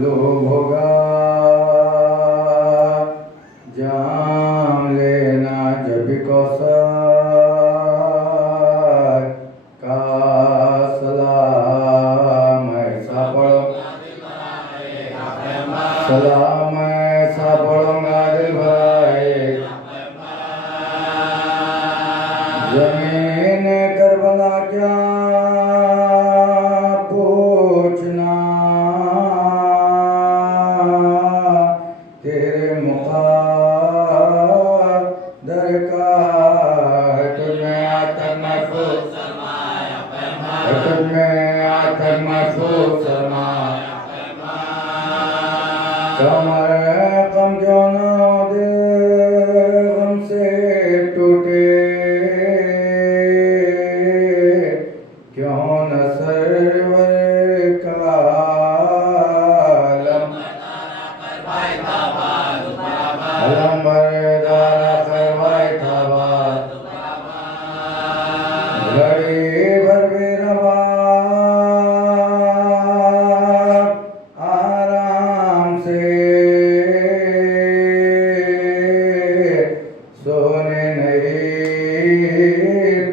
लोभ होगा जाम लेना जब कौसर का सलाम ऐसा पढ़ो सलाम ऐसा पढ़ूंगा दिल भराए जमीन करबला क्या पूछना तेरे मुक़द्दर का है तुझमें आतक महफूज है तुझमें आतक महफूज सरमाया कमर कम जो न दे गम से टूटे क्यों न सरवर का अलम मर्दाना करवाए था बात घड़ी भर बेरवा आराम से सोने नहीं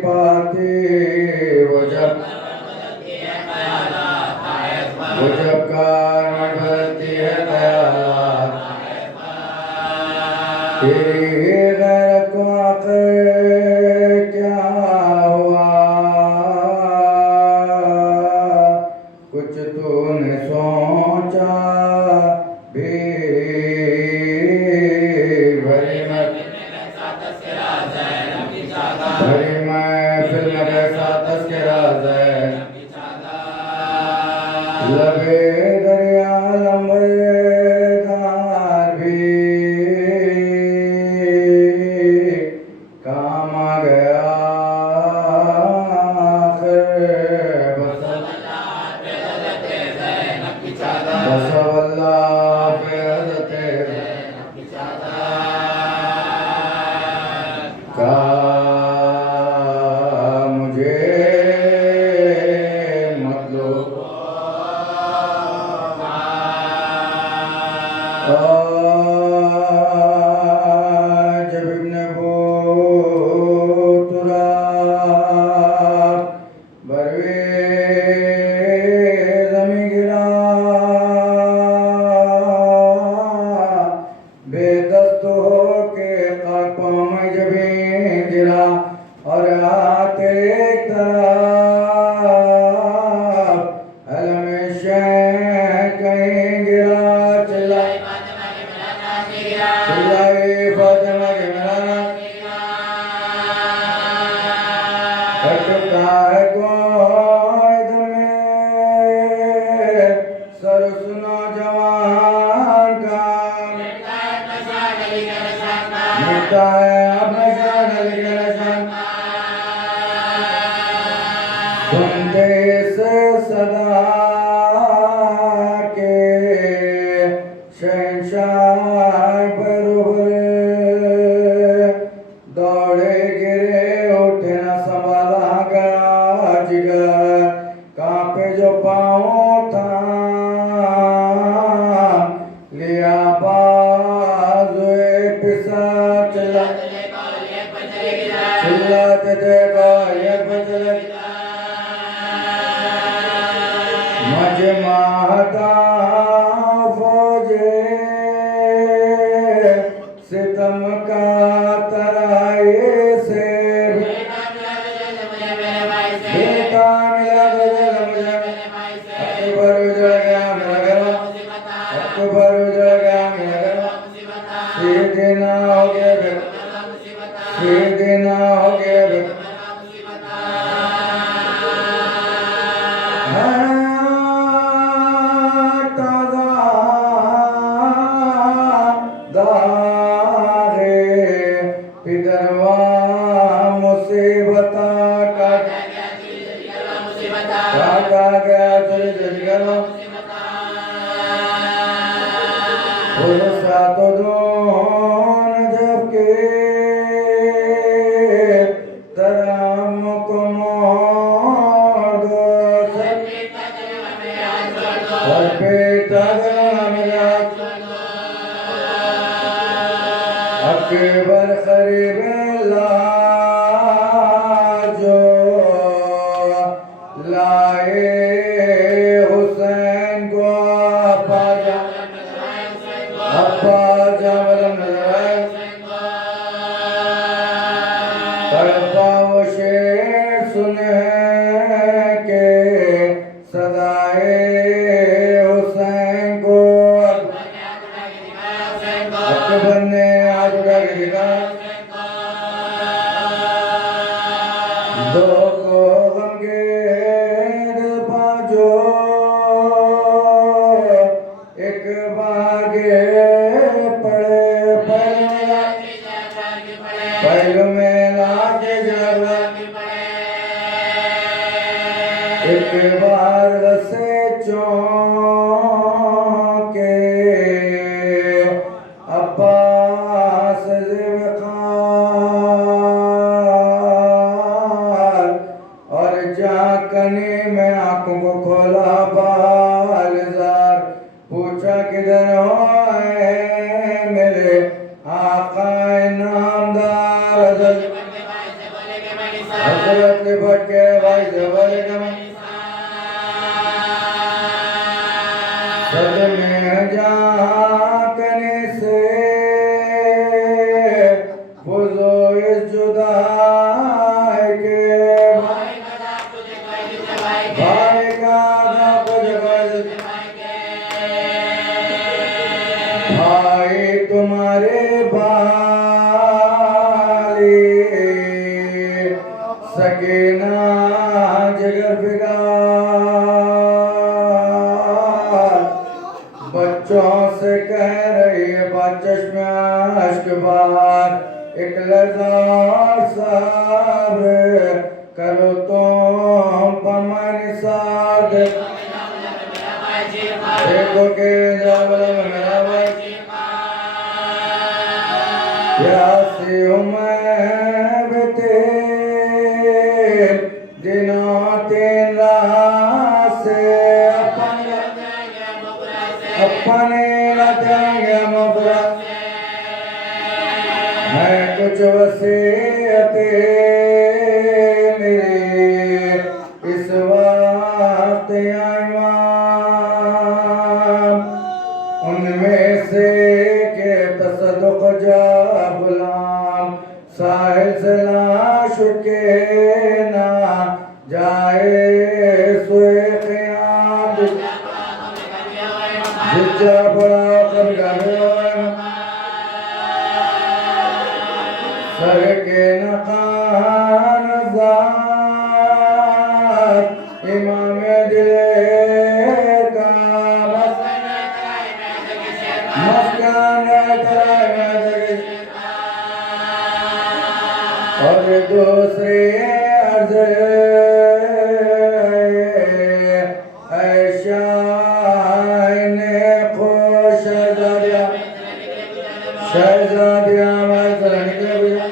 पाते वो जब कार में बदलती है ख्यालात तेरी गैरत को आखिर क्या हुआ कुछ तूने सोचा भी भरी महफिल में कैसा तस्कराज है लबे दरिया लंबेदार भी काम आ गया बसवल्ला पे हज़रते का मुझे मतलब जब इब्ने बोतुरा बरवे ज़मीं गिरा बेदस्त होके पाँव में जबी गिरा और आते एक तरफ हमेशा कहीं गिरा चिल्लाई फातिमा के मेरा कटता है कोई तुम्हें सर सुनो जवान का मिटता है अपने शान अली के निशान सुनते से सदा के शहंशाह बरोबर दौड़े गिरे उठे न संभाला गया जिगर कांपे जो पाँव था लिया बाजुए पिसा चिल्लाते देखो ये बचले मजमाता फौजे सितम का तराए से बेटा मिला मुझे अकबर उजड़ गया मेरा घर अकबर उजड़ गया मेरा घर सीधना हो गया सीधना हो गया काटा गया चले जगह तो दोन जब के तराम को मोड़ दो सर पे अकबर खरीब जो लाए हुसैन को अब्बा जावलम तड़पा वो शेर सुने के सदाए हुसैन को अकबर ने आज उड़ा के दिखा दो को गमगीन पाजो एक बागे पड़े पहलू में लाके जरा एक बार से चौके अब्बास ज़िवक़ार और जाकनी में आंखों को खोला बालजार पूछा किधर हो मेरे आका नामदार हजरत लिपट के भाई से बोले कि सदमे जाकने से बुझो इस जुदाई के भाई का ना कुछ भाई तुम्हारे बाली सकीना जिगर फिगार बच्चों से कह रही है बाचश्मे अश्क बार एक लज़ार सब्र करो तुम पमन साद देखो के जावल मेरा भाई प्यासी हूँ मैं बेटे दिनों तीन रात से अपने लतेंगे मुफरत है कुछ वसीयतें मेरी इस वक्त इमाम उनमें से के तसद्दुक़ जा गुलाम साहिल से लाश के ना जाए सोए क़याम जिज्जा बड़ा कर गए सर के नकान ज़ात इमाम दिले का मस्कान और दूसरे अर्ज़ शहजादिया निकले भैया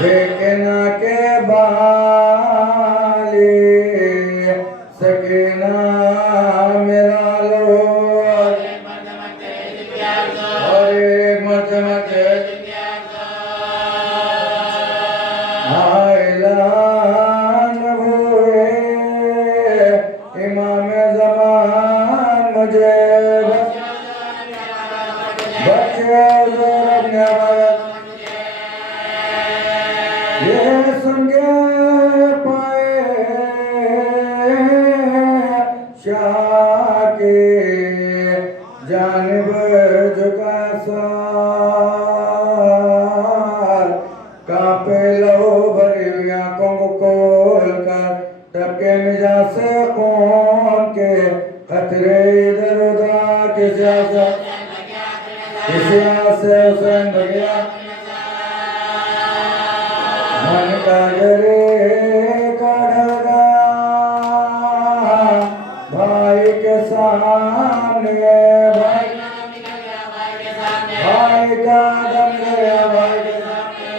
देखना के बाली सकीना मेरा लो और एक मत आइलान हुए इमाम ज़मान मुझे बच्चे ये सुन के पाए शाह के जानिब झुका सार कांपे लहू भरी हुई आंखों को खोल कर टपके मिजा से कौन के खतरे इधर उधर किसी आशा हुसैन भगया मन का जरे काढ़ा भाई के सामने भाई का दम गया भाई के सामने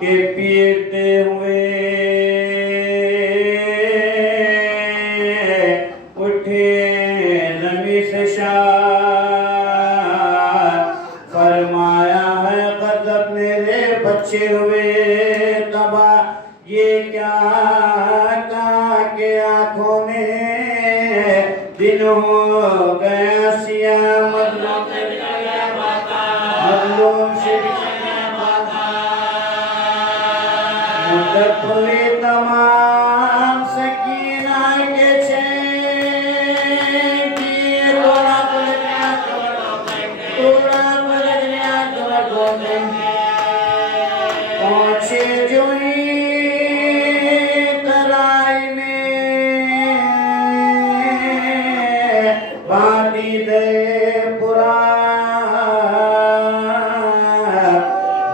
के पीते हुए उठे नमी से फरमाया है गज़ब मेरे बच्चे हुए तबाह ये क्या कहा के आंखों में दिन हो गया सिया मजलूम से मुद्दतुली तमाम सकीना के चैन की रोना पलटना पहुंचे जो ही तराई में बांधी दे पुरा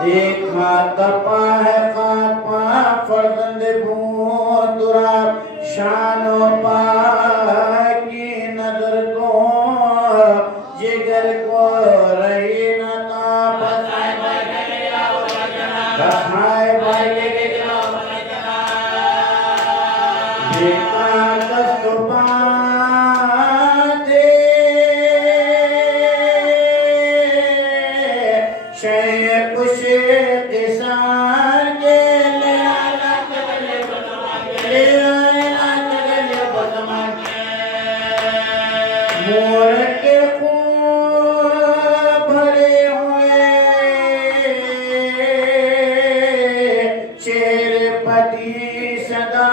देखा तपा है खात्मा फर्जंद भूतुरा शानो पाकी नजर को जिगर को रही न तापत बखाए भाई देखा कस्तुपाते शय कुश किसान के ले आला मोर के खून भरे हुए चेहरे पति सदा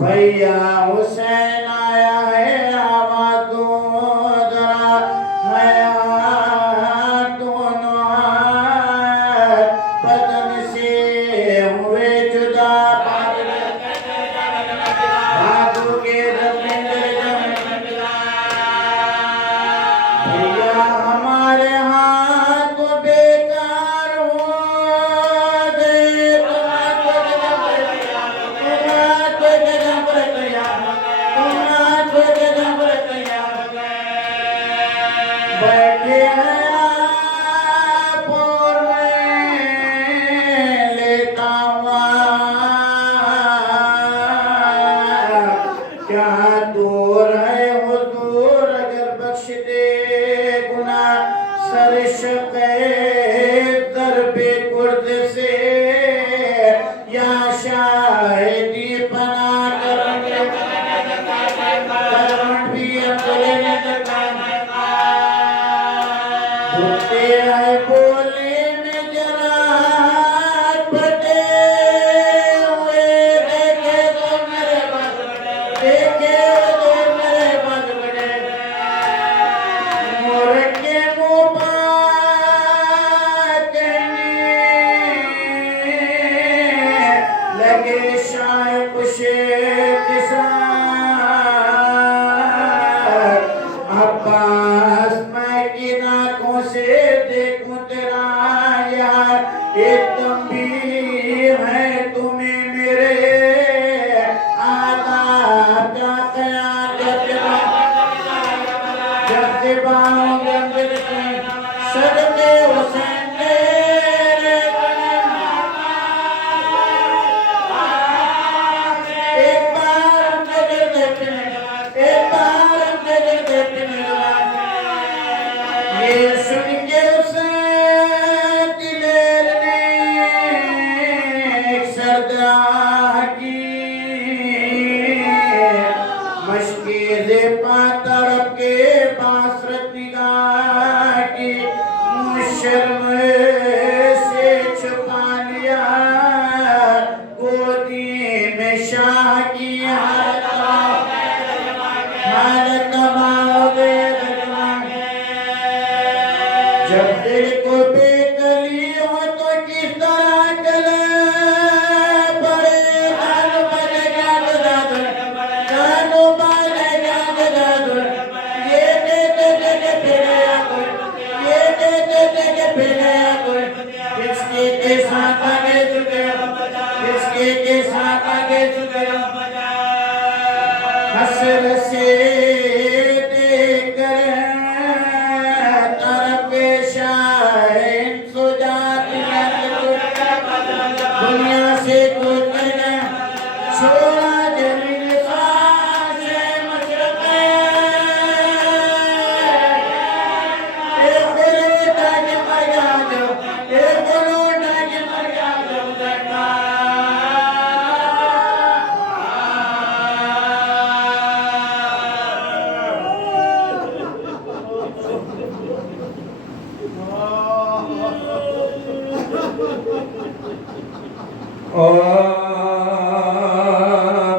भैया हुसैन आया है आवाज़ दो जरा हया दोनों बदन से हुए जुदा भागोगे भैया हमारे हाथ बेकार हो गए बैठे हैं आप और मैं लेता हुआ क्या दूर है हुजूर अगर बख्श दे गुनाह सरश के दरबे कुर्द से या शाहिदी पना कर भी अपने होते हैं बोले में जरा फटे हुए देखे तो मेरे बस बड़े मोर के मुँह लगे शाय खुशे अब्बास मैं की आंखों से देखूं तेरा यार एक तंबीह है तुम्हें मेरे आदाब का ख्याल जब से बाहों सदके हुसैन तेरे एक बार नजर देखने ये सुन के उसे दिलेर ने एक सरदार की मशकीज़े पातरब के बासरत निगाह की मुशर्म से छुपा लिया गोदी में शाह की हालत माओगे जब दिल को बेकली हो तो किस तरह चले बड़े गानो बजेगा ये दे फिर किसके के साथ आगे चुके किसके के साथ आगे चुके हसर से देकर तरफ शाह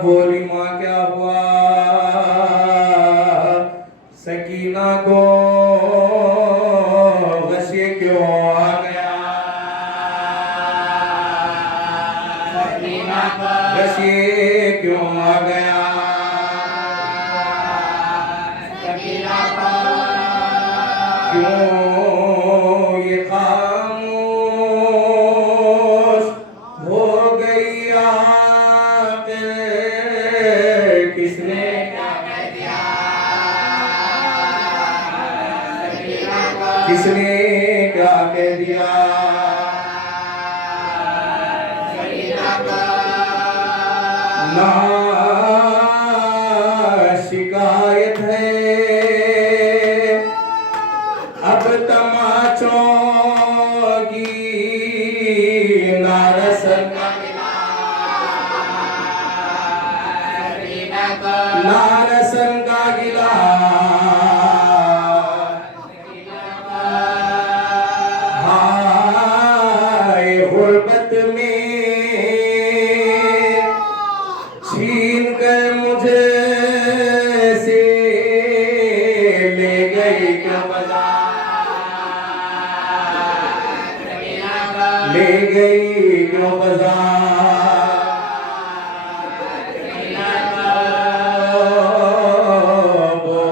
बोली माँ क्या हुआ? सकीना को गशे क्यों आ गया? सकीना को गशे क्यों आ गया? सकीना को क्यों ये खामोश हो गई आंखें? किसने क्या कह दिया? किसने क्या कह दिया? सकीना को ना शिकायत है अब तमाचों की, ना रसन सकीना को ना रसन का गिला। हाय गुर्बत में छीन कर मुझे से ले गई क्यों बाजार? ले गई क्यों बाजार? बोली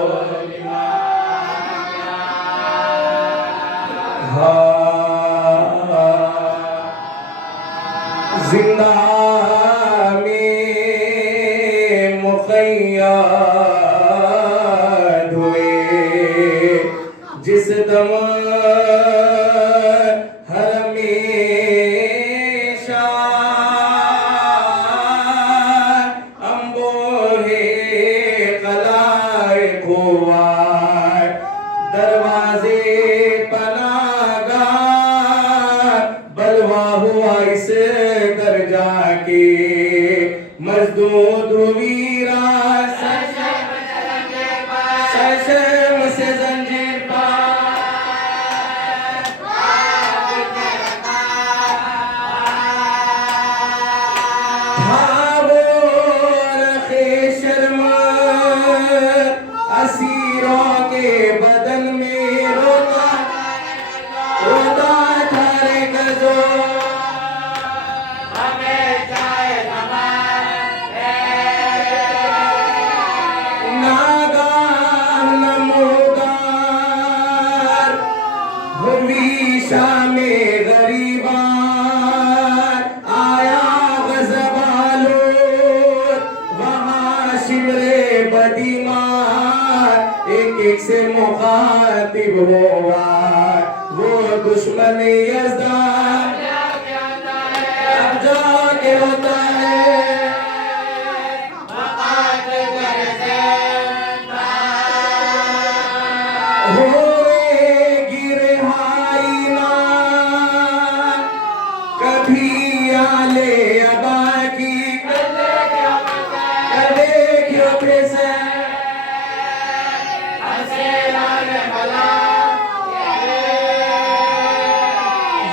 जिंदा में मुक़य्यद हुए जिस दम हमेशा अंबोहे खलाए खुआ दरवाजे पनागाह बलवा हुआ इस दर्जा के मजदूर वीरा शर्म से जंजीर शर्म असीरों के बदन में रोता रोता थारे गजो नागाह नमोदार हुई शामे गरीबान आया गज़बालो वहाँ शिमरे बदीमार एक एक से मुखातिब हुआ वो दुश्मन यज़दान अब जाके होता है होएगी रिहाई ना कभी आले अबा की कर देखियो फिर से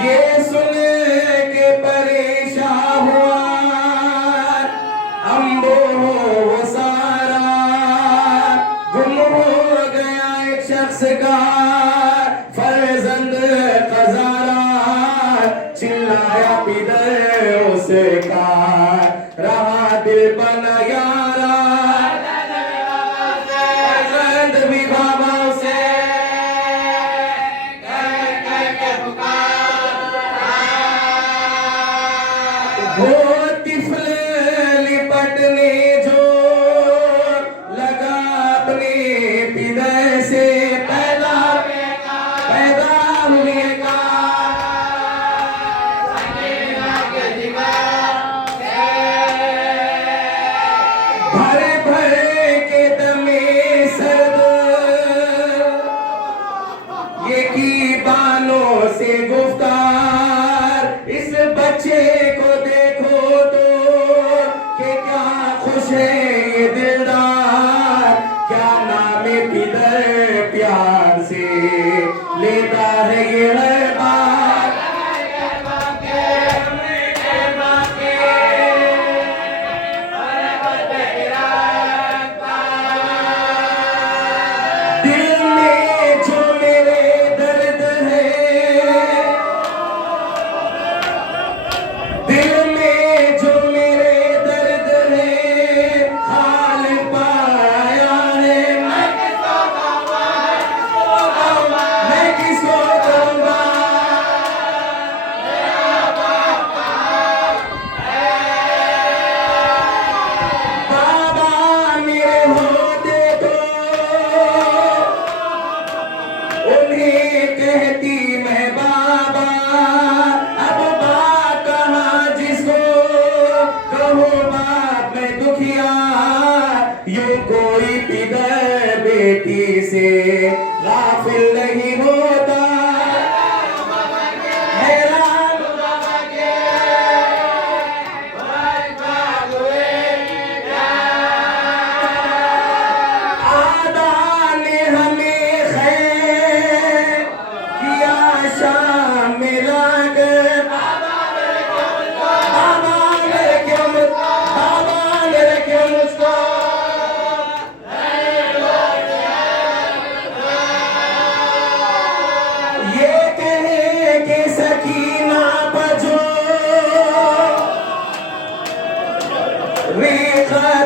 ये सुन के परेशान हुआ अम्बो वो सारा गुम हो गया एक शख्स का फर्जंद खजारा चिल्लाया पिदर उसका रहा दिल बना यारा फर्जंद भी बाबा उसे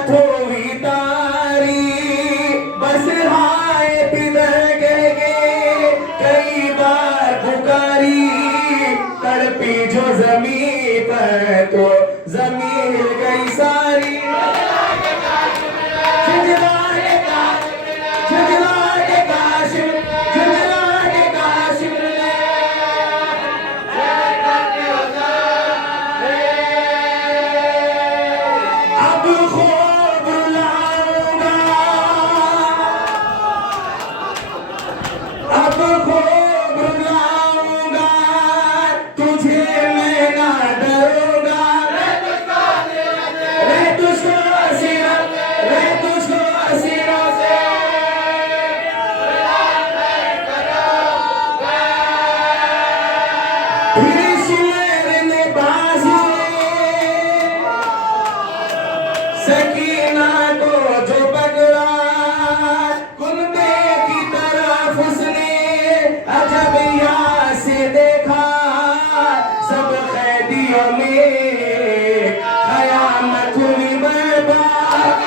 थोड़ी तारी बस हाय बिलगे कई बार पुकारी तड़पी जो जमीन पर तो जमीन गई सारी झुंझलाए काश झुंझलाए काश झुंझलाए काश अब खूब रुलाऊंगा अब खूब रुलाऊंगा तुझे मैं ना डरूंगा रे तुझको असीरों से सकीना को जो पकड़ा कुनबे की तरफ उसने अजब यहाँ से देखा सब कैदियों में कयामत हुई बर्बाद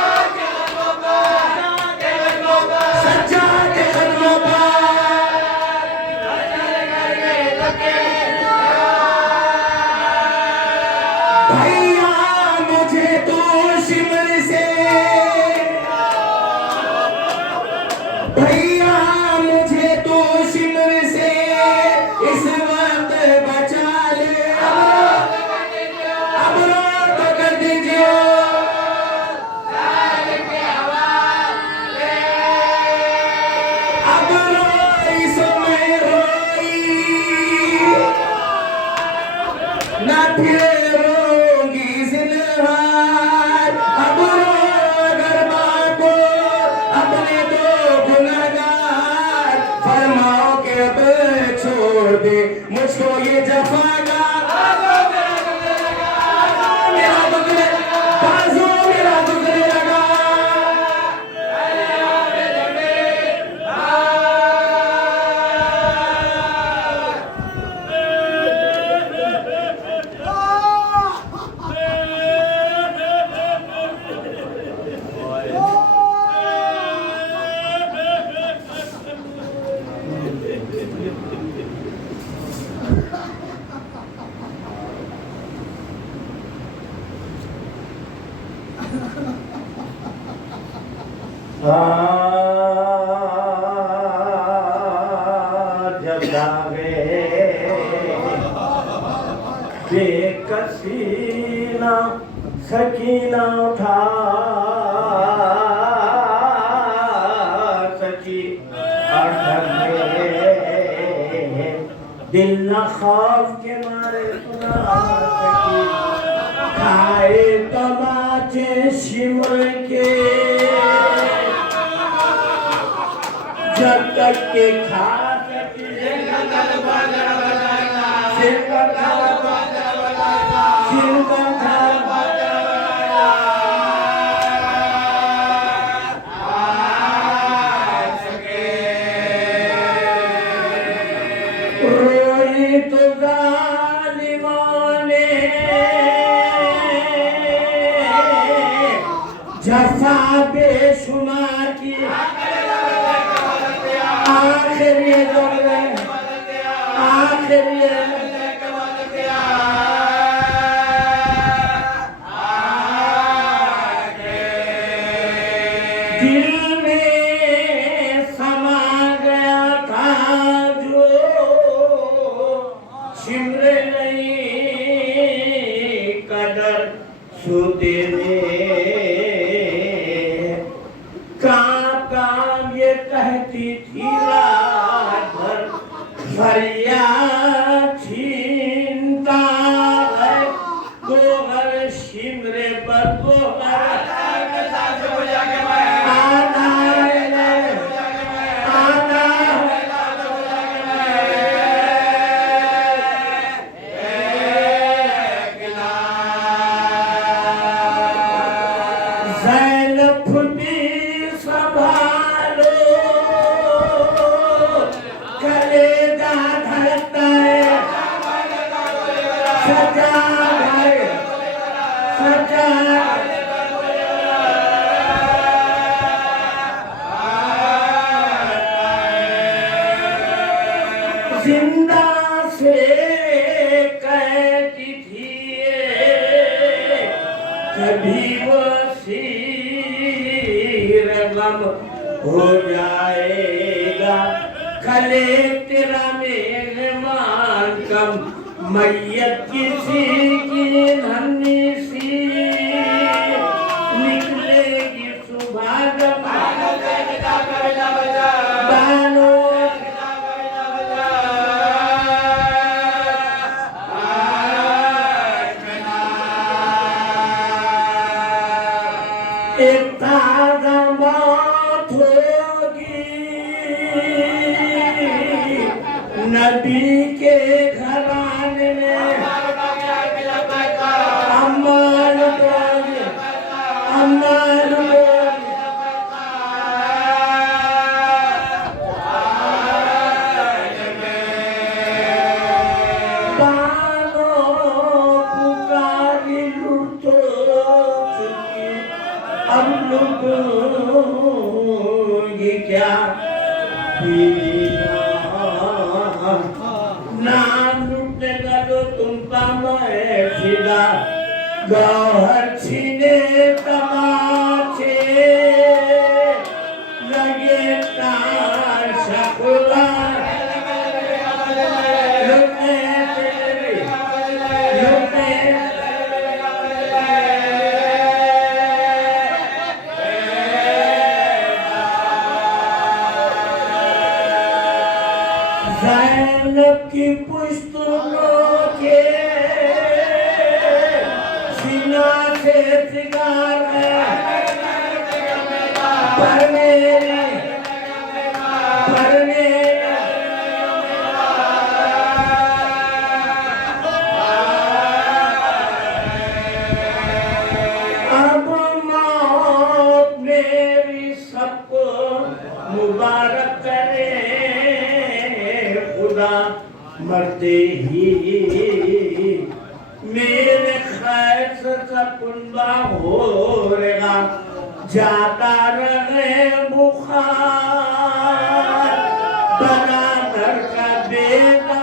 सज्जाद खत्म भैया मुझे तो शिमर से भैया मुझे तो शिमर से इस वक्त बचा ले अब रोक कर दीजिए अब रोई सो मैं रोई ना फिर रोंगी जिन्हार अब रो अगर माँ को अपने दो गुनहगार फरमाओ के अब छोड़ दे मुझको ये जफागा मेरा बदले बाजू मेरा बदले लगा जब जागे बेकसीना सकीना उठा सकी अटक दिल न खौफ के मारे सुना सकी खाए तमाचे शिमर के जब तक के खा सकी रोई तो जालिमों ने जफा बेशुमार की आखिर ये दिल में समा गया था जो शिमरे नहीं कदर सोते काम ये कहती थी रात भर फरियाद छीनता है गोहर शिमरे पर गोहर काम हो जाएगा। खले तेरा मेहमान कम मैयत किसी की नन्ही सी निकलेगी सुबह जब बानो एक ताजा मौत होगी नबी के घराने में अम्मान बोली अम्मान बोली बानो पुकारी लूटो चुकी अब लूटूंगी क्या नाम लूटेगा जो तुमका मैं फिदा गौहर छीने तमाचे लगे शकला ज़ैनब की पुश्तों के सीना से सिगार है पढ़ने अब मौत मेरी सबको मुबारक करे खुदा मरते ही मेरे खैर से कुंबा हो रहेगा जाता रहे बुखार बरादर का बेटा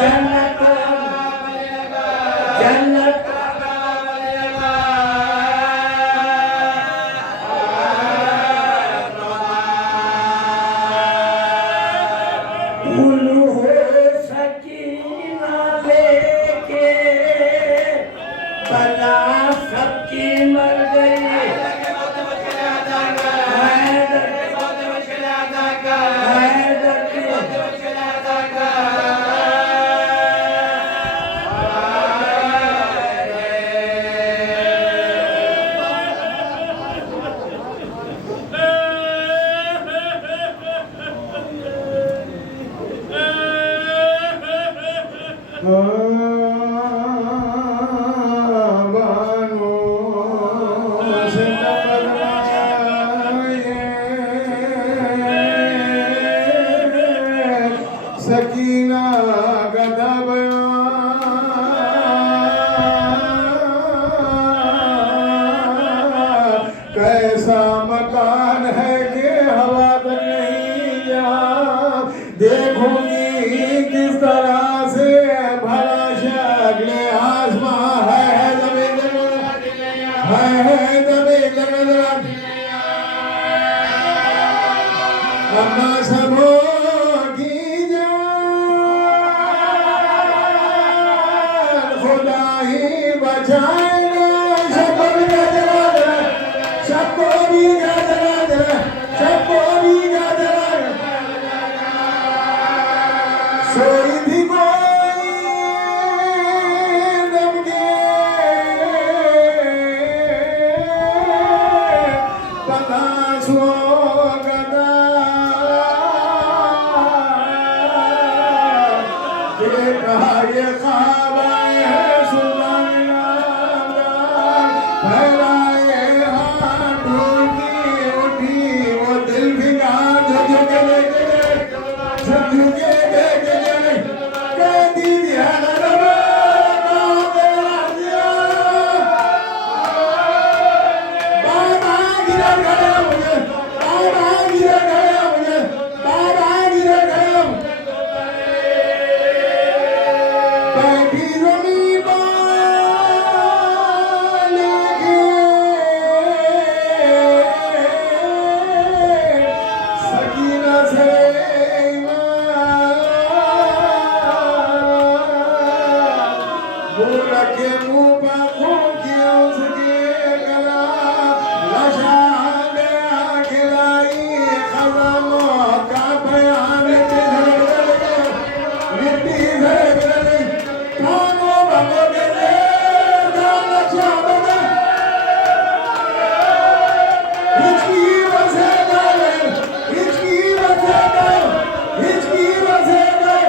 जन्नत जन्नत उल्लू हो सकीना लेके बला सबकी मर गई सकीना गदा कैसा मकान है ये हवा तक नहीं जा देखूंगी किस तरह से भला शक्ल आसमां है जमीन अम्मा सबो की जान खुदा ही बचाएगा सबको भी सोई भी कोई दम के पता सो गदा ये कहा ये ख्वाब आए हैं सुल्तान फैलाए हाथ ढूंढी उठी वो दिल भी कहा झुके झुके Baby के मुंह पर खून की उसकी गला लशा गया खिलाई खजानों का बयान मिट्टी धड़क गई थामो भगो गए लशा बना हिचकी बसे गए हिचकी बसे गए हिचकी बसे गए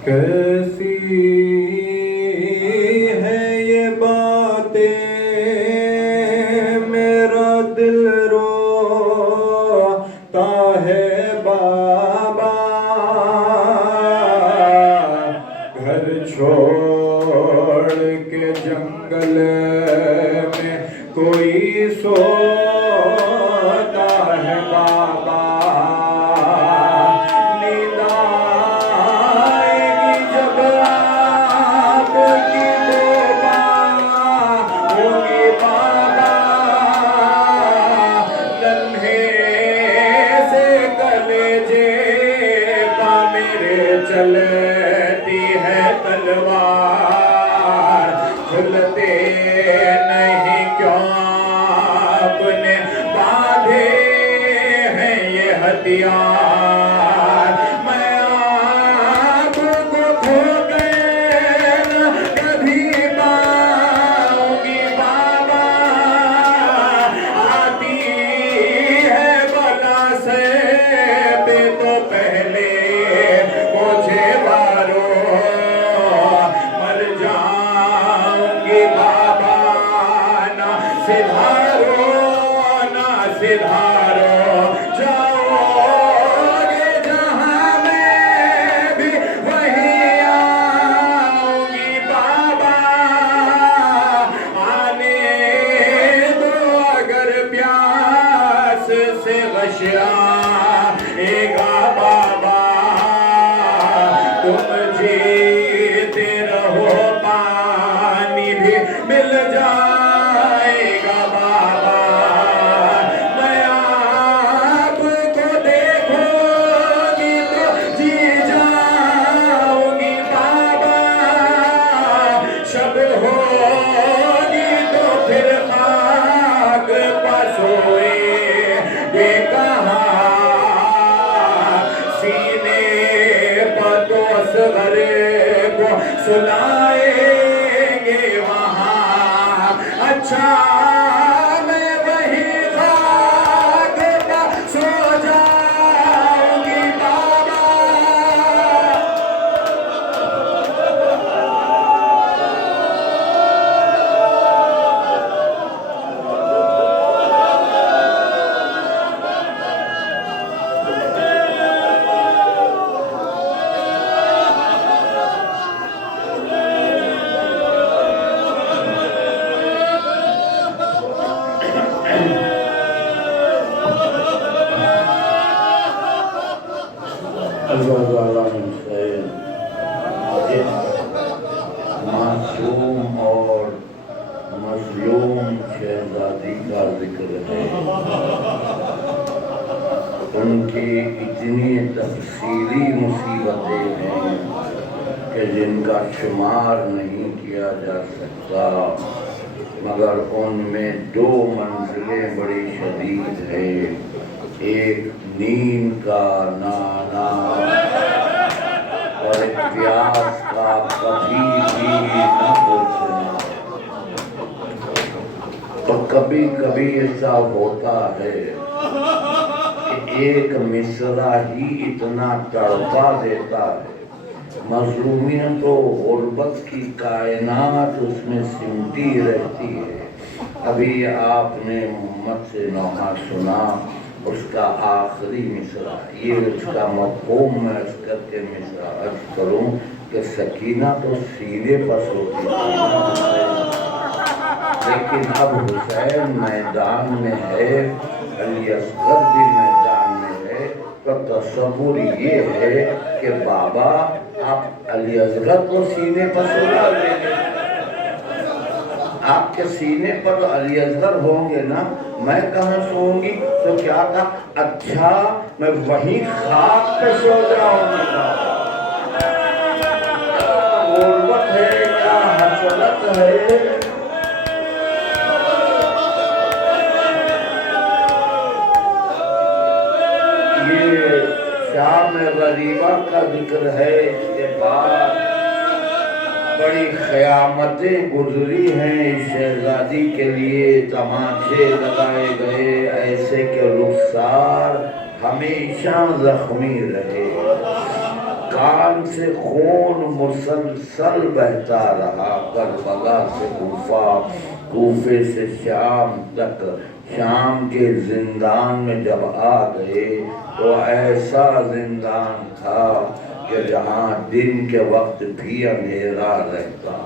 कैसी है ये बातें मेरा दिल रोता है बाबा घर छोड़ के जंगल में कोई सोता है बाबा चलती है तलवार खुलते नहीं क्यों आपने बांधे हैं ये हथियार मैं आपको खो गए कभी पाऊंगी बाबा आती है बला से तो पहले मुझे मारो मर जाऊंगी बाबा ना सिधारो जाओगे जहां मैं भी वहीं आऊंगी बाबा आने दो अगर प्यास से गशियाएगा बाबा तुम जीते रहो पानी भी मिल जाएगा बाबा मैं आपको देखूंगी तो जी जाऊंगी बाबा शब होगी तो फिर खाक पसोए ये कहा सीने पतोस घरे को सुलाएंगे वहाँ अच्छा मैं वही खाक पर सो जाऊंगी बाबा मासूम और मजलूम शहजादी का जिक्र है उनकी इतनी तफसीली मुसीबतें हैं कि जिनका शुमार नहीं किया जा सकता, मगर उनमें दो मंजिलें बड़ी शदीद है। एक नींद का नाना और एक प्यास का कभी भी न पूछना। तो कभी कभी ऐसा होता है कि एक मिसरा ही इतना तड़पा देता है, मजलूमियत तो गुर्बत की कायनात उसमें सिमटी रहती है। अभी आपने मोहम्मद से नौहा सुना, उसका आखिरी मिसरा, ये उसका मफ़हूम मैं अर्ज़ करके मिसरा अर्ज़ करूँ कि सकीना तो सीने पर सोती थी, लेकिन अब हुसैन मैदान में है, अली असगर भी मैदान में है, तो तस्वुर ये है कि बाबा आप अली असगर को सीने पर सुला लेंगे, आपके सीने पर तो अली असगर होंगे ना, मैं कहाँ सोऊंगी? तो क्या था, अच्छा मैं वहीं खाक पे सो जाऊंगा। गुर्बत है क्या हसरत है। ये शाम गरीबा का जिक्र है, इसके बाद बड़ी क़यामतें गुजरी हैं इस शहजादी के लिए, तमाचे लगाए गए ऐसे के रुखसार हमेशा जख्मी रहे, कान से खून मुसलसल बहता रहा, करबला से कूफा, कूफे से शाम तक। शाम के जिंदान में जब आ गए तो ऐसा जिंदान था कि जहाँ दिन के वक्त भी अंधेरा रहता,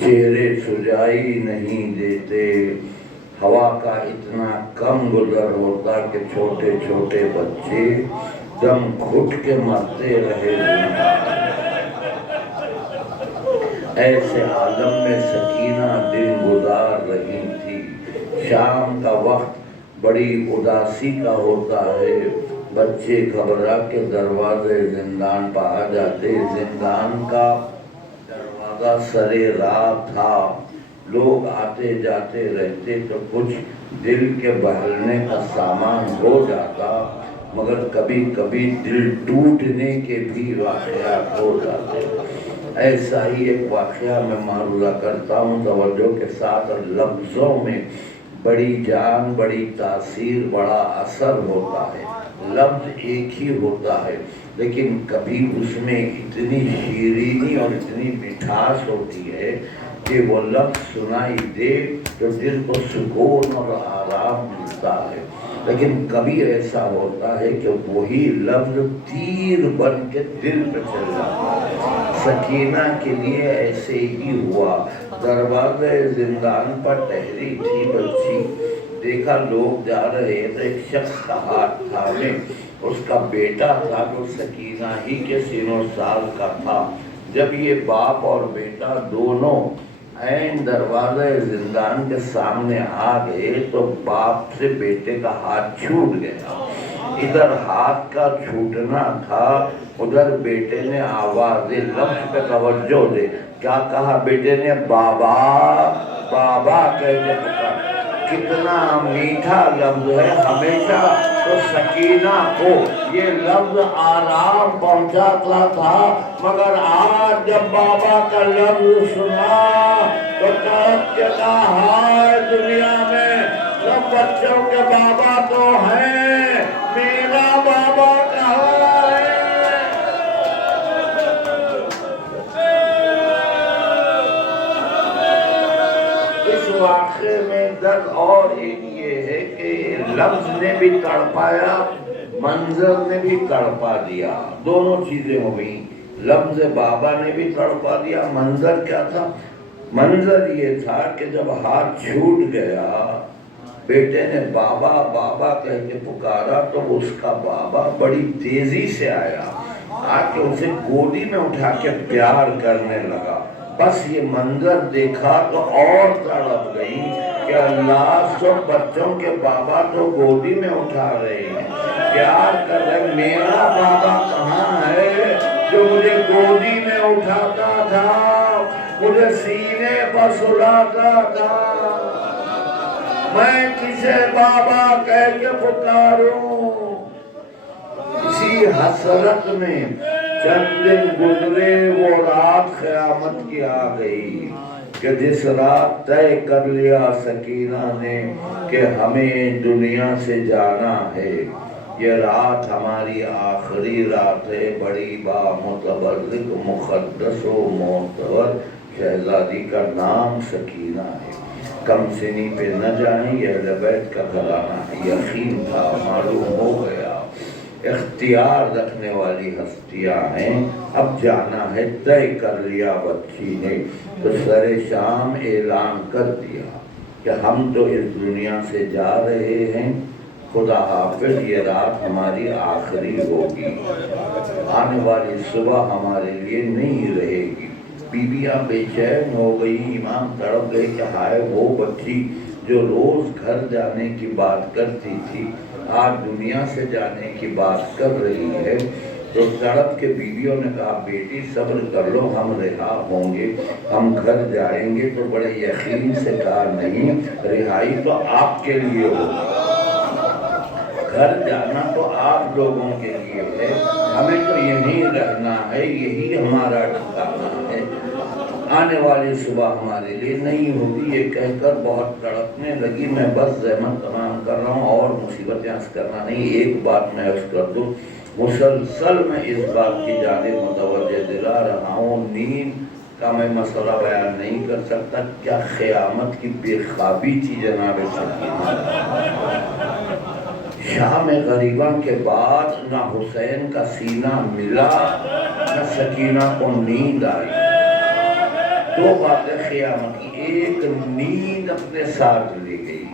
चेहरे सुजाई नहीं देते, हवा का इतना कम गुजर होता कि छोटे छोटे बच्चे दम घुट के मरते रहे। ऐसे आलम में सकीना दिन गुजार रही थी। शाम का वक्त बड़ी उदासी का होता है, बच्चे घबरा के दरवाजे जिंदान पर आ जाते। जिंदान का दरवाजा सरे राह था, लोग आते जाते रहते तो कुछ दिल के बहलने का सामान हो जाता, मगर कभी कभी दिल टूटने के भी वाक़यात हो जाते। ऐसा ही एक वाक़या मैं मारूला करता हूँ तवज्जो के साथ, और लफ्ज़ों में बड़ी जान, बड़ी तासीर, बड़ा असर होता है। लफ्ज़ एक ही होता है, लेकिन कभी उसमें इतनी शीरीनी और इतनी मिठास होती है कि वो लफ्ज़ सुनाई दे तो दिल को सुकून और आराम मिलता है। लेकिन कभी ऐसा होता है कि वही लफ्ज़ तीर बन के दिल पे चल जाता है। सकीना के लिए ऐसे ही हुआ। दरवाजे जिंदान पर ठहरी थी बच्ची, देखा लोग जा रहे तो एक शख्स का हाथ थामे, उसका बेटा था जो सकीना ही के सीनों साल का था। जब ये बाप और बेटा दोनों ऐन दरवाजे जिंदान के सामने आ गए तो बाप से बेटे का हाथ छूट गया। इधर हाथ का छूटना था, उधर बेटे ने आवाज दे, लफ्ज़ पे तवज्जो दे, क्या कहा बेटे ने? बाबा बाबा कहते पुकार। कितना मीठा लफ्ज़ है। हमेशा तो सकीना को ये लफ्ज़ आराम पहुंचाता था, मगर आज जब बाबा का लफ्ज़ सुना तो तड़प के कहा, हाय दुनिया में सब बच्चों के बाबा तो हैं, मेरा बाबा कहाँ है? इस वाक़े में दर्द और एक ये है कि लफ्ज़ ने भी तड़पाया, मंजर ने भी तड़पा दिया, दोनों चीजें हो गई। लफ्ज़ बाबा ने भी तड़पा दिया। मंजर क्या था? मंजर ये था कि जब हाथ छूट गया, बेटे ने बाबा बाबा कह के पुकारा तो उसका बाबा बड़ी तेजी से आया, आके उसे गोदी में उठा के प्यार करने लगा। बस ये मंजर देखा तो और तड़प गई कि अल्लाह, सब बच्चों के बाबा तो गोदी में उठा रहे हैं, प्यार कर रहे। मेरा बाबा कहाँ है जो मुझे गोदी में उठाता था, मुझे सीने पर सुलाता था? मैं किसे बाबा कह के पुकारूं? इसी हसरत में चंद दिन गुजरे, वो रात क़यामत की आ गई कि जिस रात तय कर लिया सकीना ने कि हमें दुनिया से जाना है, ये रात हमारी आखिरी रात है। बड़ी बामुतबर्रिक मुक़द्दस व मोतबर शहजादी का नाम सकीना है। कम सिनी पे न जाए, यह लबैत का घराना यकीन था, मालूम हो गया। इख्तियार रखने वाली हस्तियां हैं, अब जाना है, तय कर लिया बच्ची ने। तो सरे शाम ऐलान कर दिया कि हम तो इस दुनिया से जा रहे हैं, खुदा हाफिज, ये रात हमारी आखिरी होगी, आने वाली सुबह हमारे लिए नहीं रहेगी। बीबियां बेचैन हो गई, इमाम तड़प गए कि हाय वो बच्ची जो रोज घर जाने की बात करती थी, आज दुनिया से जाने की बात कर रही है। तो तड़प के बीवियों ने कहा, बेटी सब्र कर लो, हम रिहा होंगे, हम घर जाएंगे। तो बड़े यकीन से कहा, नहीं, रिहाई तो आपके लिए होगा, घर जाना तो आप लोगों के लिए है, हमें तो यहीं रहना है, यही हमारा ठिकाना है, आने वाली सुबह हमारे लिए नहीं होगी। ये कहकर बहुत तड़पने लगी। मैं बस ज़हमत तमाम कर रहा हूँ और मुसीबतें अर्ज़ करना नहीं। एक बात मैं अर्ज़ कर दूँ, मुसलसल मैं इस बात की जानिब मुतवज्जह दिला रहा हूँ, नींद का मैं मसला बयान नहीं कर सकता। क्या क़यामत की बेख्वाबी थी जनाब सकीना। शाम गरीबा के बाद ना हुसैन का सीना मिला, न सकीना को नींद आई। दो बातें क़यामत की, एक नींद अपने साथ ले गई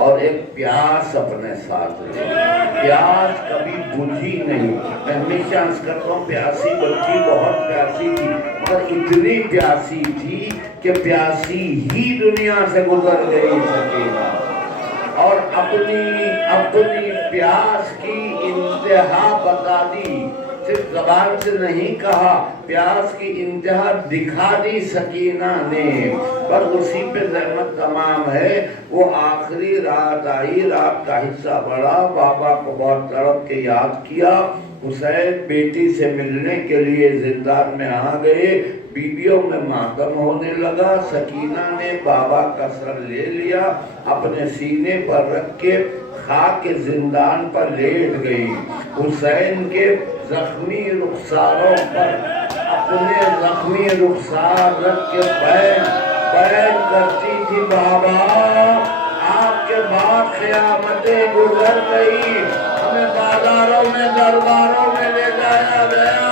और एक प्यास अपने साथ ले गई। प्यास कभी बुझी नहीं। मैं हमेशा अर्ज़ करता हूँ, प्यासी बच्ची बहुत प्यासी थी, पर इतनी प्यासी थी कि प्यासी ही दुनिया से गुजर गई सकीना, और अपनी प्यास की इंतहा बता दी। सिर्फ ज़बान से नहीं कहा, प्यास की इंतहा दिखा दी सकीना ने। पर उसी पे ज़हमत तमाम है। वो आखिरी रात आई, रात का हिस्सा बढ़ा, बाबा को बहुत तड़प के याद किया। हुसैन बेटी से मिलने के लिए जिंदान में आ गए। बीवियों में मातम होने लगा। सकीना ने बाबा का सर ले लिया, अपने सीने पर रख के खाक के जिंदान पर लेट गई। हुसैन के जख्मी रुखसारों पर अपने जख्मी रुखसार रख के बैन करती थी, बाबा आपके बाद क़यामतें गुजर गई, हमें बाजारों में दरबारों में ले जाया गया,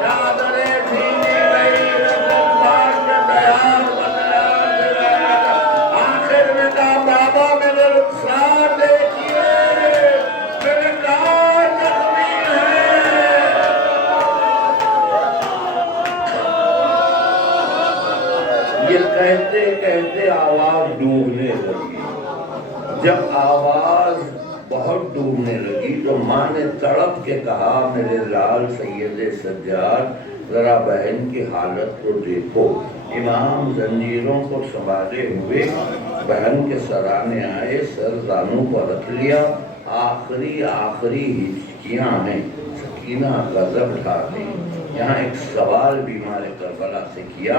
चादरें छीनी गई, आखिर में कहा, बाबा मेरे रुखसार देखिए, मेरे कान जख्मी है। ये कहते कहते आवाज डूबने लगी। जब आवाज बहुत डूबने लगी तो माँ ने तड़प के कहा, मेरे लाल सैयद सज्जाद, जरा बहन की हालत को देखो। इमाम जंजीरों को संभाले हुए बहन के सराहने आए, सर जानू पर रख लिया। आखिरी हिचकियाँ हैं। सकीना गजब ढा गई। यहाँ एक सवाल बीमार करबला से किया,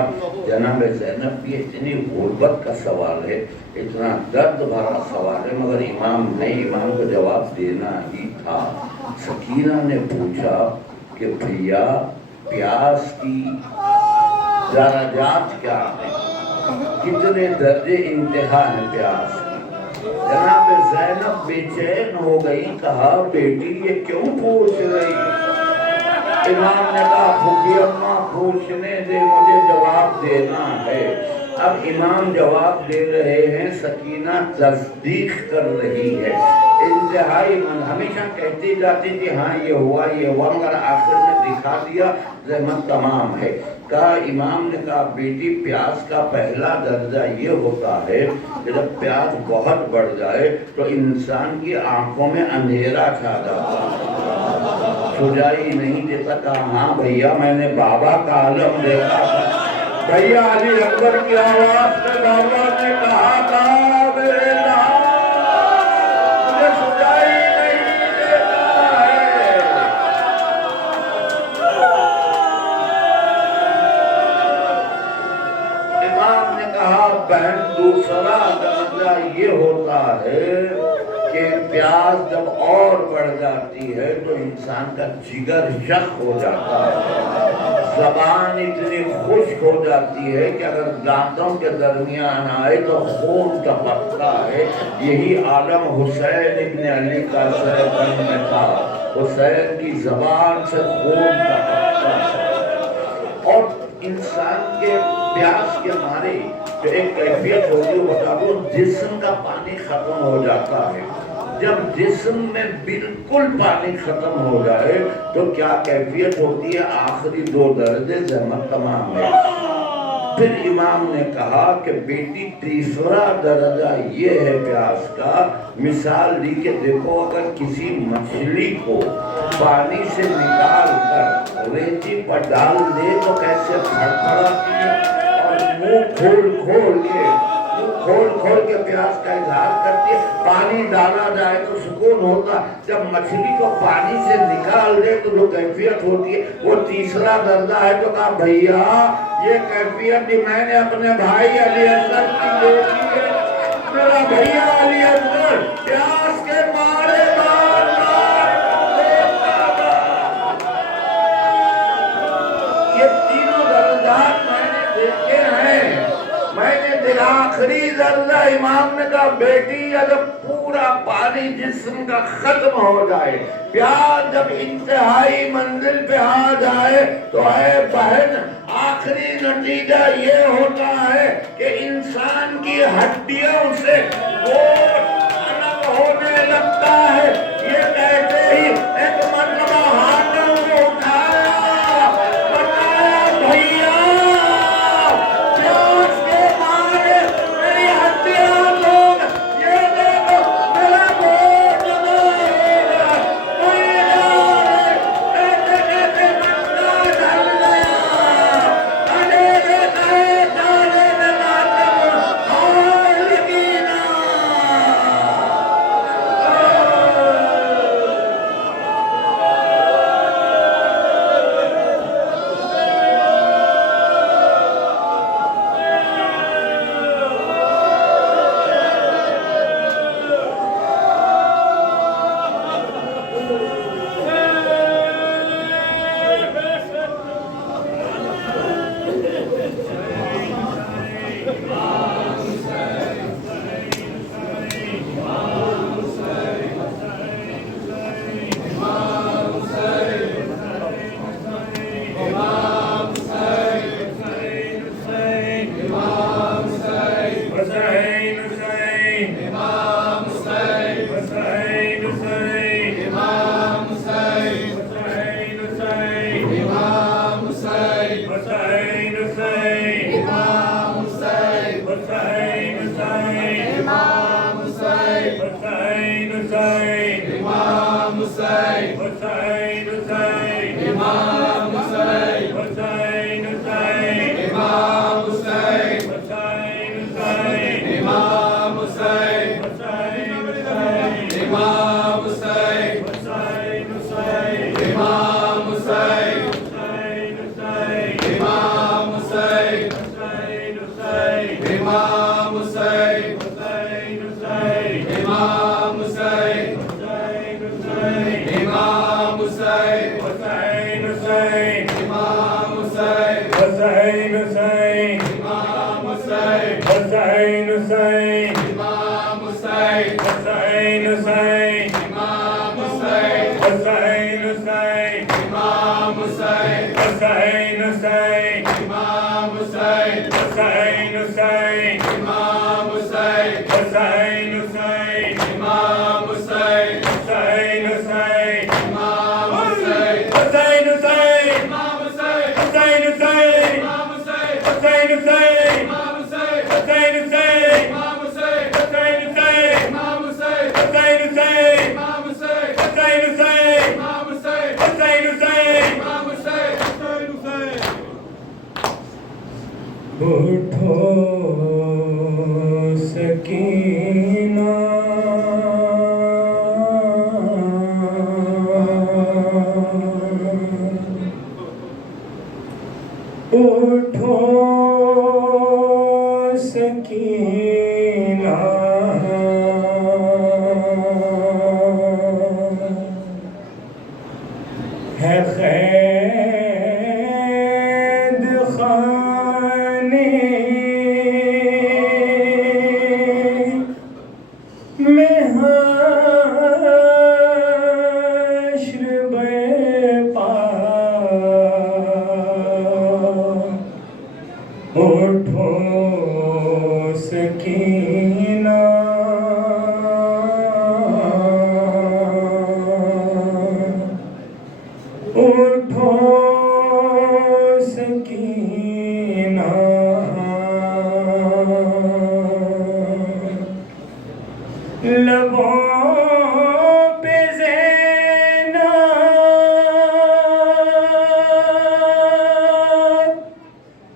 जनाब ज़ैनब, ये इतनी गुर्बत का सवाल है, इतना दर्द भरा सवाल है, मगर इमाम ने इमाम को जवाब देना ही था। सकीना ने पूछा कि भैया प्यास की दराजात क्या है, कितने दर्जे इंतहा है प्यास की। जनाब ज़ैनब बेचैन हो गई, कहा, बेटी ये क्यों पूछ रही? इमाम ने कहा, फूफी अम्मा पूछने दे, मुझे जवाब देना है। अब इमाम जवाब दे रहे हैं, सकीना तस्दीक कर रही है। इंतहाई मन हमेशा कहती जाती थी, हाँ ये हुआ, मगर आखिर में दिखा दिया, ज़हमत तमाम है। कहा इमाम ने कहा बेटी प्यास का पहला दर्जा ये होता है कि जब प्यास बहुत बढ़ जाए तो इंसान की आंखों में अंधेरा छा जाता है, सुझाई नहीं देता। कहा हाँ भैया मैंने बाबा का आलम देखा था। भैया अली अकबर की आवाज में बाबा ने कहा था मेरे लाल मुझे सुझाई नहीं देता है। इमाम ने कहा बहन दूसरा दर्जा ये होता है कि प्यास जब और बढ़ जाती है तो इंसान का जिगर शक हो जाता है, ज़बान इतनी खुश्क हो जाती है कि अगर दांतों के दरमियान आए तो खून टपकता है। यही आलम हुसैन इब्न अली का सरगम में था। हुसैन की ज़बान से खून टपकता है और इंसान के प्यास के मारे जो एक कैफियत होती है बता दो, जिस्म का पानी खत्म हो जाता है। जब जिस्म में बिल्कुल पानी खत्म हो जाए तो क्या कैफियत होती है, आखिरी दो दर्जे जहमत तमाम है। फिर इमाम ने कहा कि बेटी तीसरा दर्जा ये है प्यास का। मिसाल दी कि देखो अगर किसी मछली को पानी से निकाल कर रेती पर डाल दे तो कैसे फड़फड़ाती है और मुंह खोल के प्यास का इजहार करती है। पानी डाला जाए तो सुकून होता, जब मछली को पानी से निकाल दे तो जो कैफियत होती है वो तीसरा दर्जा है। तो कहा भैया ये कैफियत भी मैंने अपने भाई अली असगर की देखी है। मेरा भैया अली असगर प्यास के मारे ये तीनों दर्जात मैंने देखे हैं। मैंने देखा आखिरी दर्जा इमाम ने कहा बेटी अगर पूरा पानी जिस्म का खत्म हो जाए, प्यास जब इंतहाई मंजिल पे आ जाए तो है बहन आखिरी नतीजा ये होता है कि इंसान की हड्डियों से गोश्त अलग होने लगता है। ये कहते ही एक मरतबा हाथों को उठाया, बताया भैया प्यास के मारे मेरी हड्डियां लोग ये देखो मेरा गोश्त जमा होगा। कहते कहते मक्का ढल गया, अंधेरे गए जाने में मातम हाय लगी ना सकीना उठो सकीना है क़ैद खाने में हश्र बर्पा उठो सकीना उठो सकीना लबों पे ज़ैनब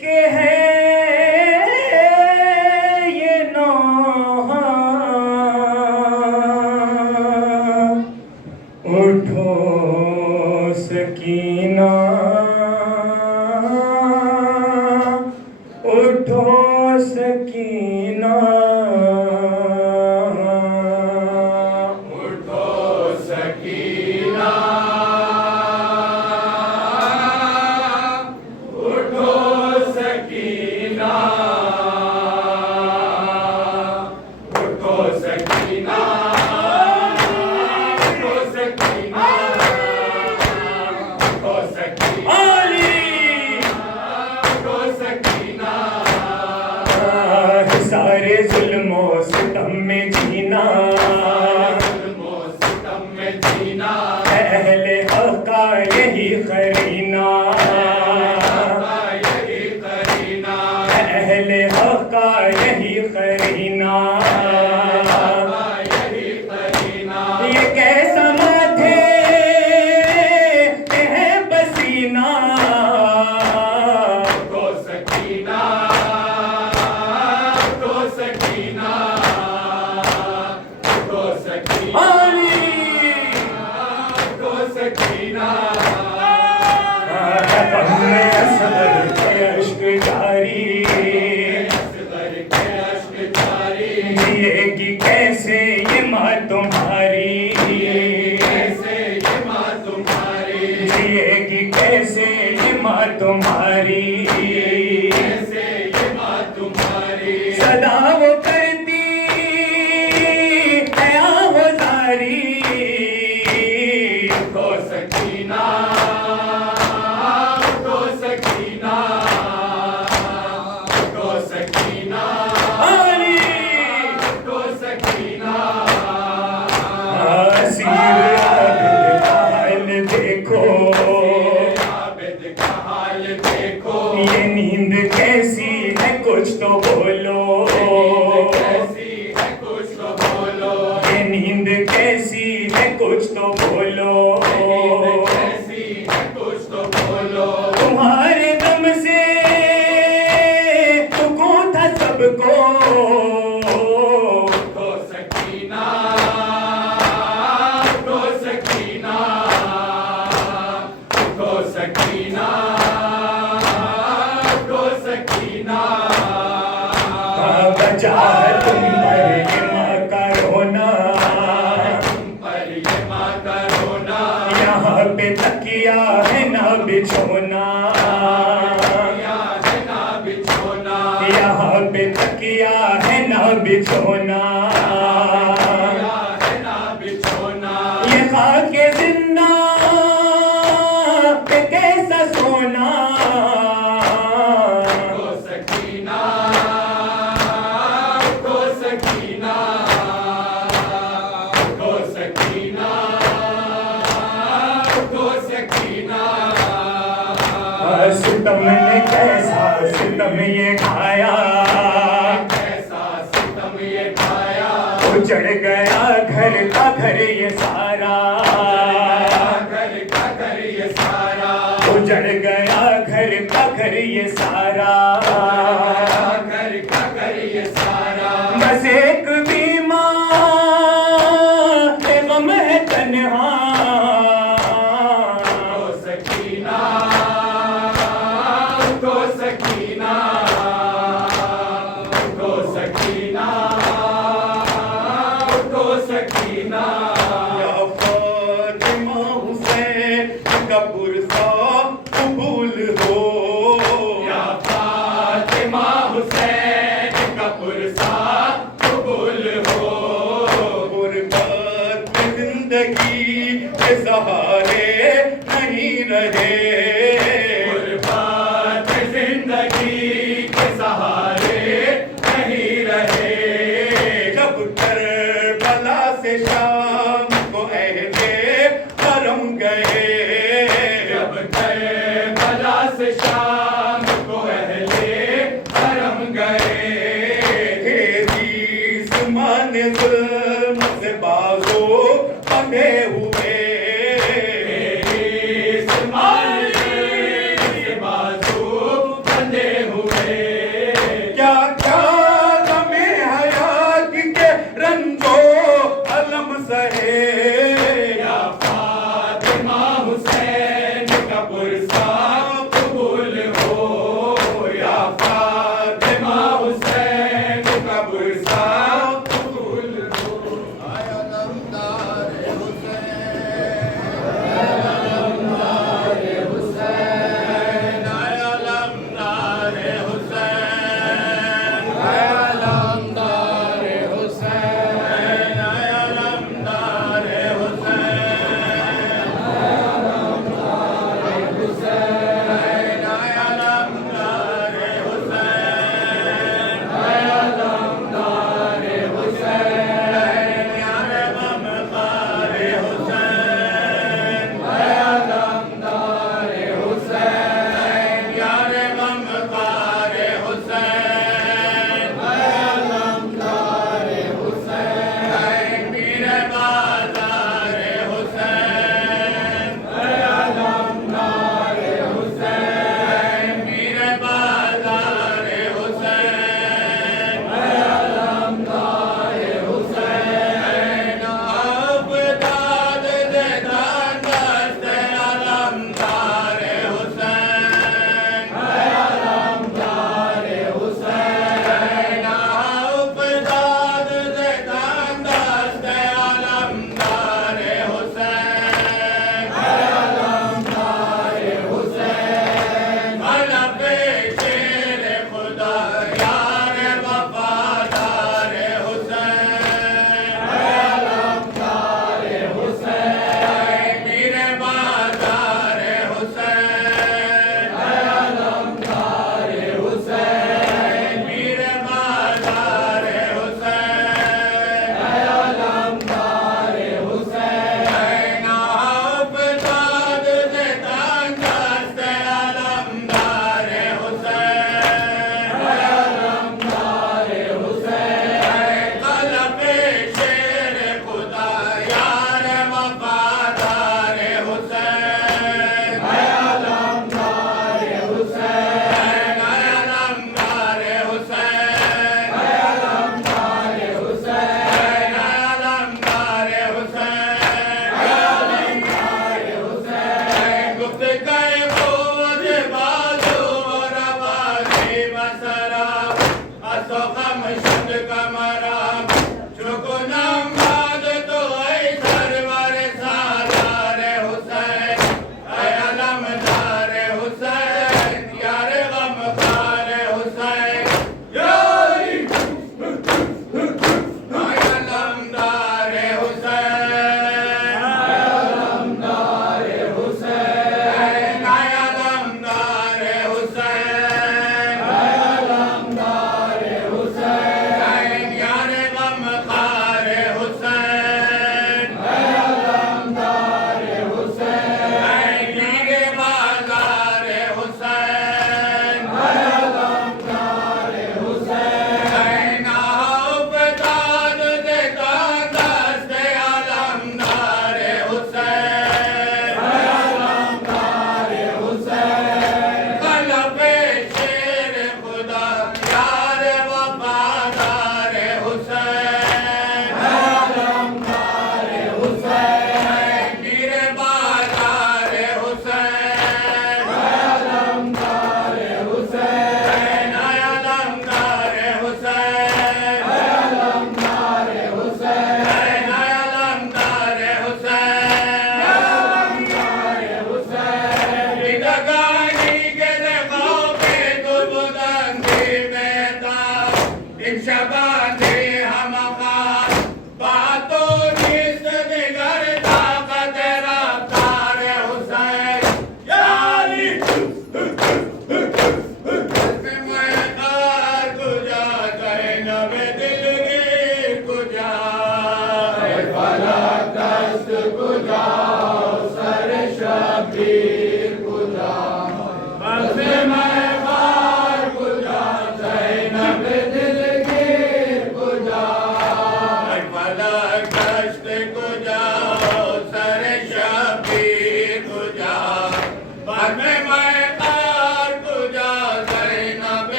के है ये नौहा उठो सकीना उठो सकीना उठो सकीना उठो सकीना उठो सकीना उठो सकीना उठो सकीना उठो सकीना सारे जुल्मों सितम में जीना सितम में जीना अहले हक का यही करीना यही करीना अहले हक का यही करीना यही करीना ये कैसा माथे पे है पसीना उठो सकीना उठो सकीना उठो सकीना उठो सकीना हमने असगर के अश्क जारी असगर के अश्क जारी जिएगी कैसे ये माँ तुम्हारी कैसे ये माँ तुम्हारी जिएगी कैसे ये माँ तुम्हारी कैसे ये माँ तुम्हारी सदा वो करती है आवाज़ारी उठो सकीना उठो सकीना उठो सकीना उठो सकीना सीर आबिद का हाल देखो आबिद का हाल देखो ये नींद कैसी है कुछ तो बोलो कैसी है कुछ तो बोलो ये नींद कैसी है कुछ तो बोलो कैसी है कुछ तो बोलो तुम्हारे दम से सुकून था सबको उठो सकीना उठो सकीना उठो सकीना उठो सकीना बचा है तुम पर ये माँ का रोना पर ये माँ का रोना यहाँ पे तकिया है ना बिछोना या है ना बिछोना यहाँ पे तकिया है ना बिछोना या है ना बिछोना ये खाके जिंदा पे कैसा सोना उठो सकीना उठो सकीना उठो सकीना उठो सकीना सितम ने कैसा सितम ये खाया कैसा सितम ये खाया उजड़ गया घर का घर ये सारा घर का घर ये सारा उजड़ गया घर का घर ये सारा घर का घर ये सारा बस एक भी सकीना या फातिमा हुसैन का पुरसा कबूल हो या फातिमा हुसैन का पुरसा कबूल हो गुरबत में जिंदगी के सहारे नहीं रहे गुरबत जिंदगी के सहारे नहीं रहे जब करबला से शाम को अहले हरम गए जब करबला से शाम को अहले हरम गए तेरी ज़ुबान जुल्म से बाजो बंधे हुए बंधे हुए क्या क्या गमे हयात के रंजो अलम सहे या फातिमा हुसैन का पुरसा कबूल हो या फातिमा हुसैन का पुरसा कबूल हो आया दमदार हुसैन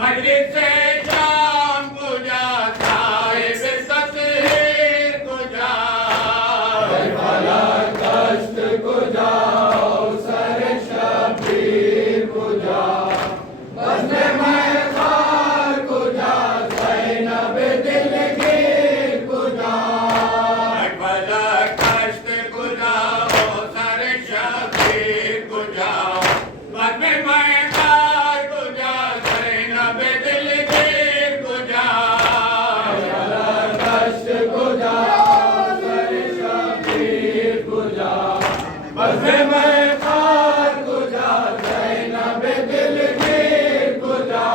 मजलिस शाम को जा साहिब तस्हीर को जा भला कष्ट को जाओ सर शबीर को जा बसने में खार को जा ज़ैनब दिलगीर को जा भला कष्ट को जाओ सर शबीर को जा बसने में खार को जा ज़ैनब दिलगीर को जा भला कष्ट को जाओ सर शबीर को जा बसने में खार को जा ज़ैनब दिलगीर को जा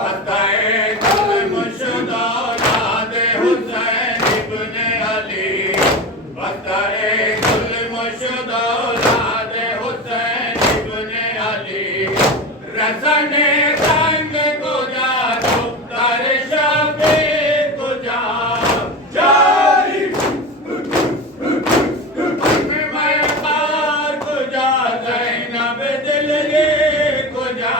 बताए कुल मुर्शिद औलाद हुसैन इब्न अली बताए कुल मुर्शिद औलाद हुसैन इब्न अली रसने संग को जा दुख्तर शबीर को जा जारी मैं पार को जा ज़ैनब दिलगीर को जा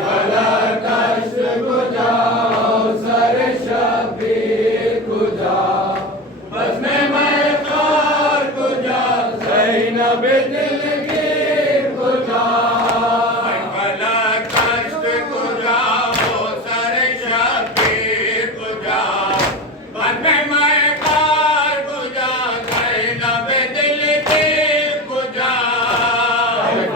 भला कष्ट को जाओ सर शबीर को जा बसने में खार को जा ज़ैनब दिलगीर को जा भला कष्ट को जाओ सर शबीर को जा बसने में खार को जा ज़ैनब दिलगीर को जा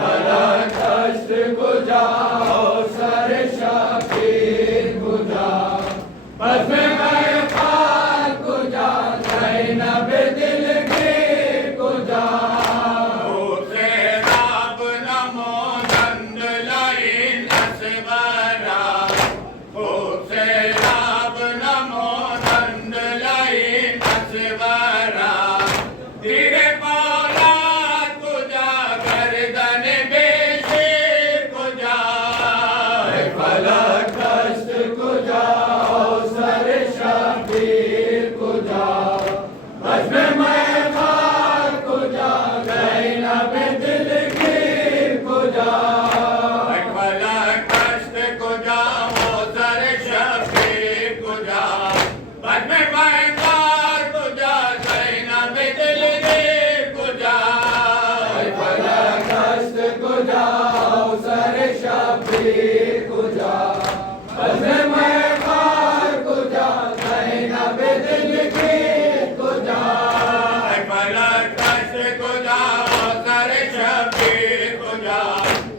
भला कष्ट को जाओ सर शबीर को जा बसने में खार को जा ज़ैनब दिलगीर को जा उसे राब नमो नंद लाइन असबरा उसे राब नमो नंद लाइन असबरा तेरे पौलाद को जा गर्दन बेशीर को जा भला कष्ट को जाओ सर शबीर को जा बसने में खार को जा ज़ैनब दिलगीर को जा भला कष्ट को जाओ सर शबीर को जा बसने में खार को जा ज़ैनब दिलगीर को जा भला कष्ट को जाओ सर शबीर को जा बसने में खार को जा ज़ैनब दिलगीर को जा भला कष्ट को जाओ सर शबीर को जा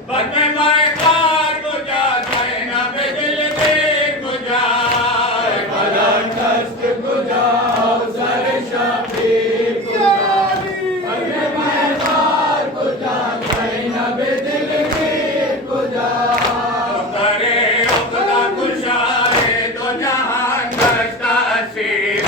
बसने में खार को जा ज़ैनब दिलगीर को जा भला कष्ट को जाओ सर शबीर को जा बसने में खार को जा ज़ैनब दिलगीर को जा करे उकदा कुशारे दो जहान गश्ता असीर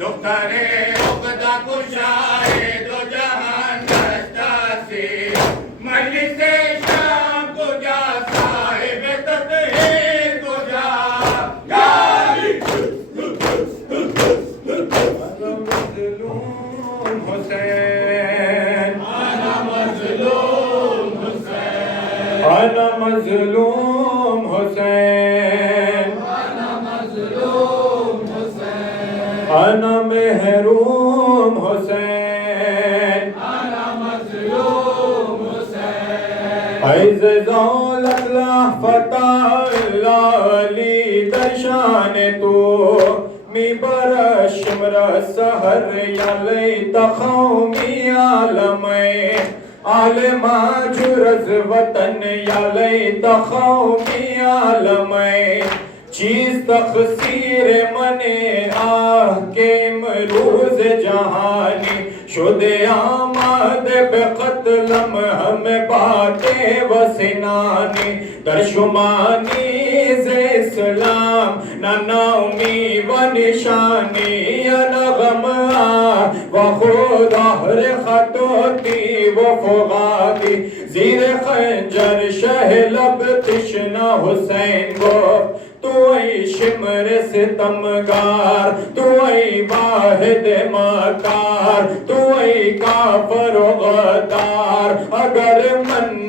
दुख्तरे उकदा कुशारे दो जहान गश्ता असीर मजलिस शाम को जा साहिब तस्हीर को जा गाली हुसैन आना मजलूम हुसैन अना मजलूम हुसैन आना मजलूम हुसैन अना महरूम हुसैन आना मजलूम हुसैन ऐज़ दौलत फता अली दर्शान तो मी बरशमर सहर याले तखौमी आलमे आलमा जुरज वतन याले तखौमी आलमे चीज तखसीर मने आह के मरूज जहानी शुदे आमाद बेकतलम हम बाते वसिनानी दर्शुमानी से इस्लाम न नाउमी व निशानी नगम व खुदाहर खतोती व फुगादी जीर खंजर शहलब तिश्ना हुसैन गो तू ऐ शिमर सितमगार तू ऐ वाहिद मकार तू ऐ काफर गद्दार अगर मन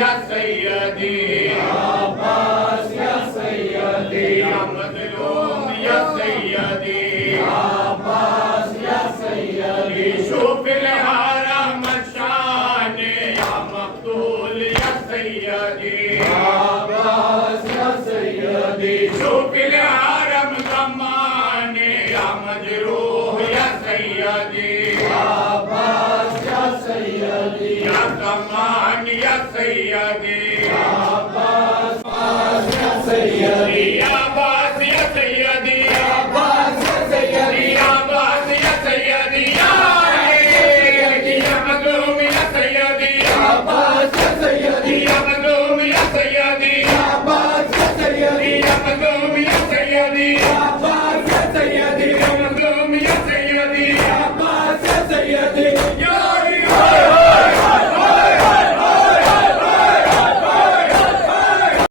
या सैयदी अब्बास या सैयदी या मजलूम या सैयदी अब्बास या सैयदी शूफिल हरम शान या मकतूल या सैयदी अब्बास या सैयदी शूफिल हरम ज़मान या मजरूह या सैयदी अब्बास या सैयदी या ज़मान या सैयदी अब्बास या सैयदी अब्बास या सैयदी अब्बास या सैयदी अब्बास या सैयदी या मज़लूम या सैयदी अब्बास या सैयदी या मज़लूम या सैयदी अब्बास या सैयदी या मज़लूम या सैयदी अब्बास या सैयदी या मज़लूम या सैयदी अब्बास